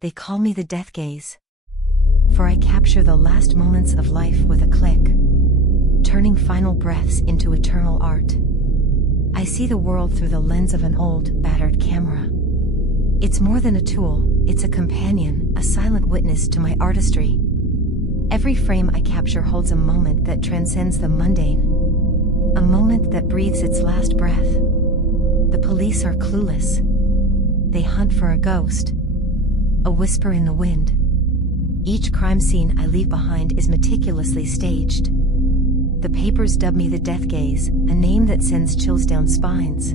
They call me the death gaze, for I capture the last moments of life with a click, turning final breaths into eternal art. I see the world through the lens of an old, battered camera. It's more than a tool, it's a companion, a silent witness to my artistry. Every frame I capture holds a moment that transcends the mundane, a moment that breathes its last breath. The police are clueless. They hunt for a ghost, a whisper in the wind. Each crime scene I leave behind is meticulously staged. The papers dub me the death gaze, a name that sends chills down spines.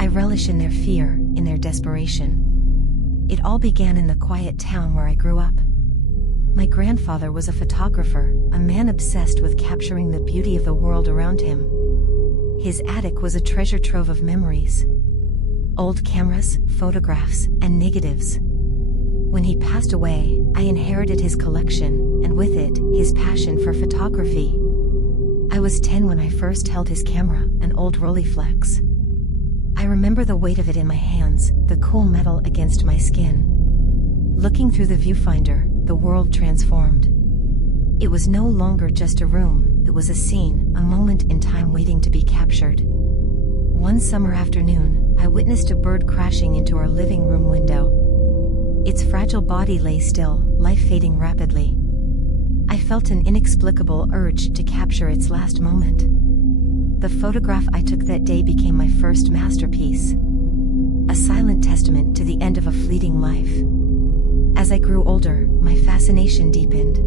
I relish in their fear, in their desperation. It all began in the quiet town where I grew up. My grandfather was a photographer, a man obsessed with capturing the beauty of the world around him. His attic was a treasure trove of memories. Old cameras, photographs, and negatives. When he passed away, I inherited his collection, and with it, his passion for photography. I was 10 when I first held his camera, an old Rolleiflex. I remember the weight of it in my hands, the cool metal against my skin. Looking through the viewfinder, the world transformed. It was no longer just a room, it was a scene, a moment in time waiting to be captured. One summer afternoon, I witnessed a bird crashing into our living room window. Its fragile body lay still, life fading rapidly. I felt an inexplicable urge to capture its last moment. The photograph I took that day became my first masterpiece, a silent testament to the end of a fleeting life. As I grew older, my fascination deepened.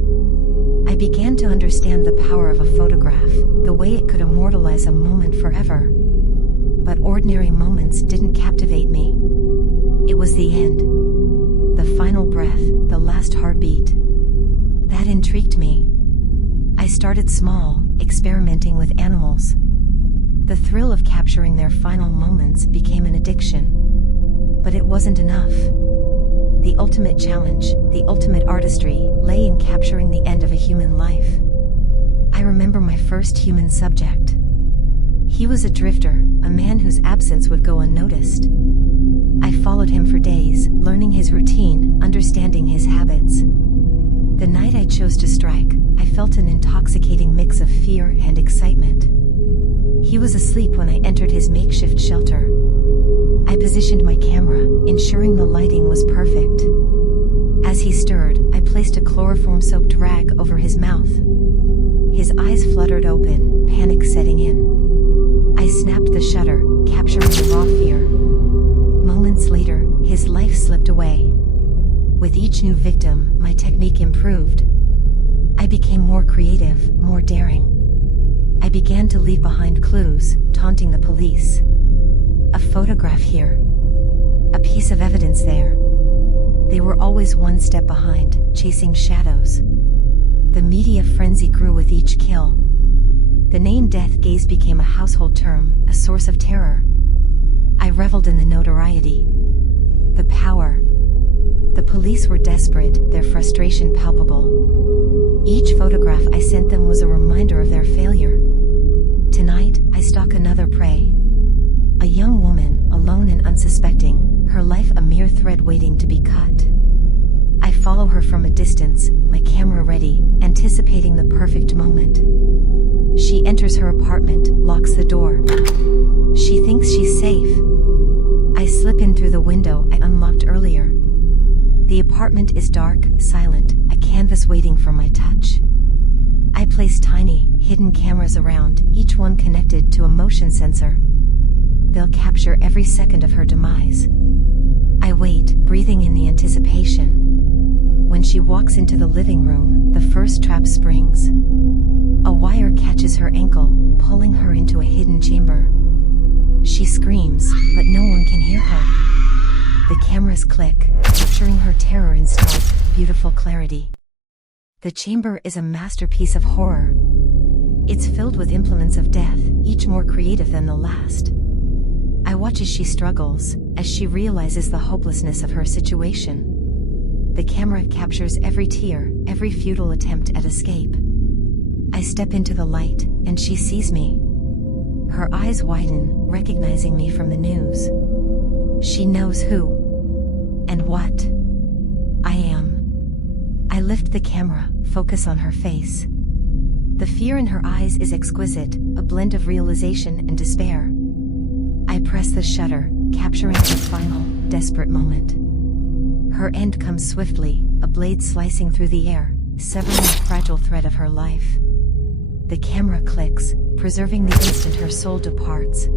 I began to understand the power of a photograph, the way it could immortalize a moment forever. But ordinary moments didn't captivate me. It was the end. The final breath, the last heartbeat. That intrigued me. I started small, experimenting with animals. The thrill of capturing their final moments became an addiction. But it wasn't enough. The ultimate challenge, the ultimate artistry, lay in capturing the end of a human life. I remember my first human subject. He was a drifter, a man whose absence would go unnoticed. I followed him for days, learning his routine, understanding his habits. The night I chose to strike, I felt an intoxicating mix of fear and excitement. He was asleep when I entered his makeshift shelter. I positioned my camera, ensuring the lighting was perfect. As he stirred, I placed a chloroform-soaked rag over his mouth. His eyes fluttered open, panic setting in. I snapped the shutter, capturing the raw fear. Moments later, his life slipped away. With each new victim, my technique improved. I became more creative, more daring. I began to leave behind clues, taunting the police. A photograph here. A piece of evidence there. They were always one step behind, chasing shadows. The media frenzy grew with each kill. The name death gaze became a household term, a source of terror. I reveled in the notoriety, the power. The police were desperate, their frustration palpable. Each photograph I sent them was a reminder of their failure. Tonight, I stalk another prey. A young woman, alone and unsuspecting, her life a mere thread waiting to be cut. I follow her from a distance, my camera ready, anticipating the perfect moment. She enters her apartment, locks the door. She thinks she's safe. I slip in through the window I unlocked earlier. The apartment is dark, silent, a canvas waiting for my touch. I place tiny, hidden cameras around, each one connected to a motion sensor. They'll capture every second of her demise. I wait, breathing in the anticipation. When she walks into the living room, the first trap springs. A wire catches her ankle, pulling her into a hidden chamber. She screams, but no one can hear her. The cameras click, capturing her terror in stark, beautiful clarity. The chamber is a masterpiece of horror. It's filled with implements of death, each more creative than the last. I watch as she struggles, as she realizes the hopelessness of her situation. The camera captures every tear, every futile attempt at escape. I step into the light, and she sees me. Her eyes widen, recognizing me from the news. She knows who And what? I am. I lift the camera, focus on her face. The fear in her eyes is exquisite, a blend of realization and despair. I press the shutter, capturing her final, desperate moment. Her end comes swiftly, a blade slicing through the air, severing the fragile thread of her life. The camera clicks, preserving the instant her soul departs.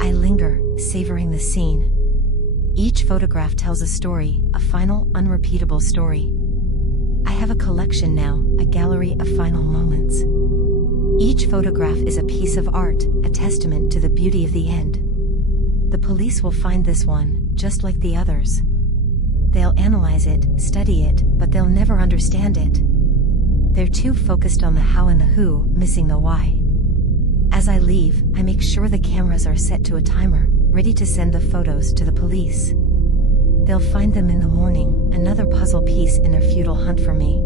I linger, savoring the scene. Each photograph tells a story, a final, unrepeatable story. I have a collection now, a gallery of final moments. Each photograph is a piece of art, a testament to the beauty of the end. The police will find this one, just like the others. They'll analyze it, study it, but they'll never understand it. They're too focused on the how and the who, missing the why. As I leave, I make sure the cameras are set to a timer, ready to send the photos to the police. They'll find them in the morning, another puzzle piece in their futile hunt for me.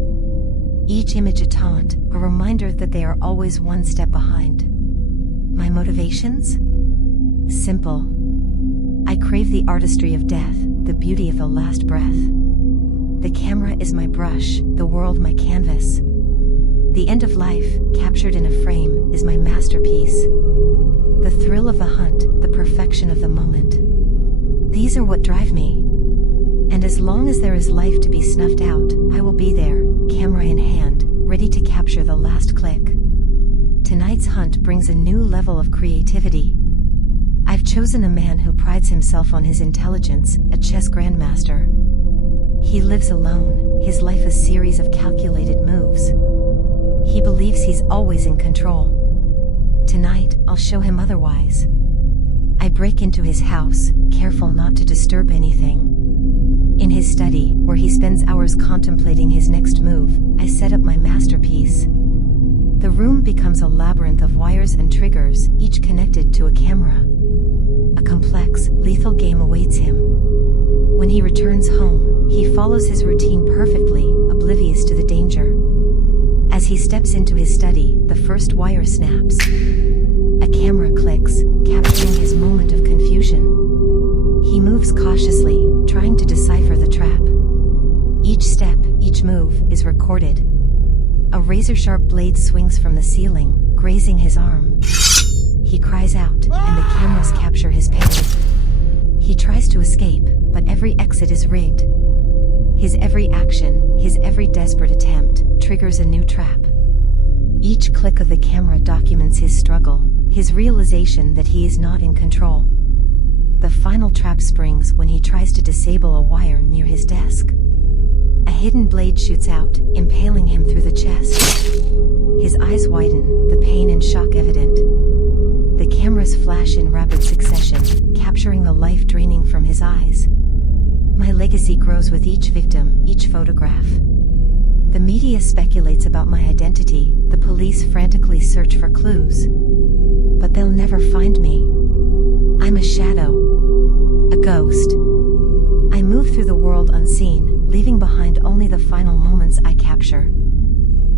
Each image a taunt, a reminder that they are always one step behind. My motivations? Simple. I crave the artistry of death, the beauty of the last breath. The camera is my brush, the world my canvas. The end of life, captured in a frame, is my masterpiece. The thrill of the hunt, the perfection of the moment. These are what drive me. And as long as there is life to be snuffed out, I will be there, camera in hand, ready to capture the last click. Tonight's hunt brings a new level of creativity. I've chosen a man who prides himself on his intelligence, a chess grandmaster. He lives alone, his life a series of calculated moves. He believes he's always in control. Tonight, I'll show him otherwise. I break into his house, careful not to disturb anything. In his study, where he spends hours contemplating his next move, I set up my masterpiece. The room becomes a labyrinth of wires and triggers, each connected to a camera. A complex, lethal game awaits him. When he returns home, he follows his routine perfectly, oblivious to the danger. As he steps into his study, the first wire snaps. A camera clicks, capturing his moment of confusion. He moves cautiously, trying to decipher the trap. Each step, each move, is recorded. A razor-sharp blade swings from the ceiling, grazing his arm. He cries out, and the cameras capture his pain. He tries to escape, but every exit is rigged. His every action, his every desperate attempt, triggers a new trap. Each click of the camera documents his struggle, his realization that he is not in control. The final trap springs when he tries to disable a wire near his desk. A hidden blade shoots out, impaling him through the chest. His eyes widen, the pain and shock evident. The cameras flash in rapid succession, capturing the life draining from his eyes. My legacy grows with each victim, each photograph. The media speculates about my identity, the police frantically search for clues. But they'll never find me. I'm a shadow. A ghost. I move through the world unseen, leaving behind only the final moments I capture.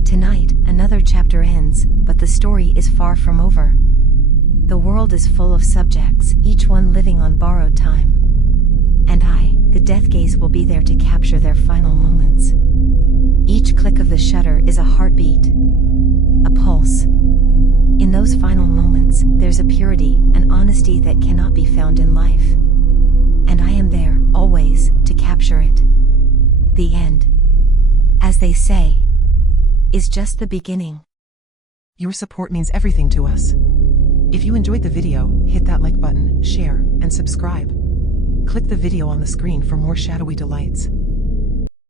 Tonight, another chapter ends, but the story is far from over. The world is full of subjects, each one living on borrowed time. And I, the death gaze, will be there to capture their final moments. Each click of the shutter is a heartbeat, a pulse. In those final moments, there's a purity, an honesty that cannot be found in life. And I am there, always, to capture it. The end, as they say, is just the beginning. Your support means everything to us. If you enjoyed the video, hit that like button, share, and subscribe. Click the video on the screen for more shadowy delights.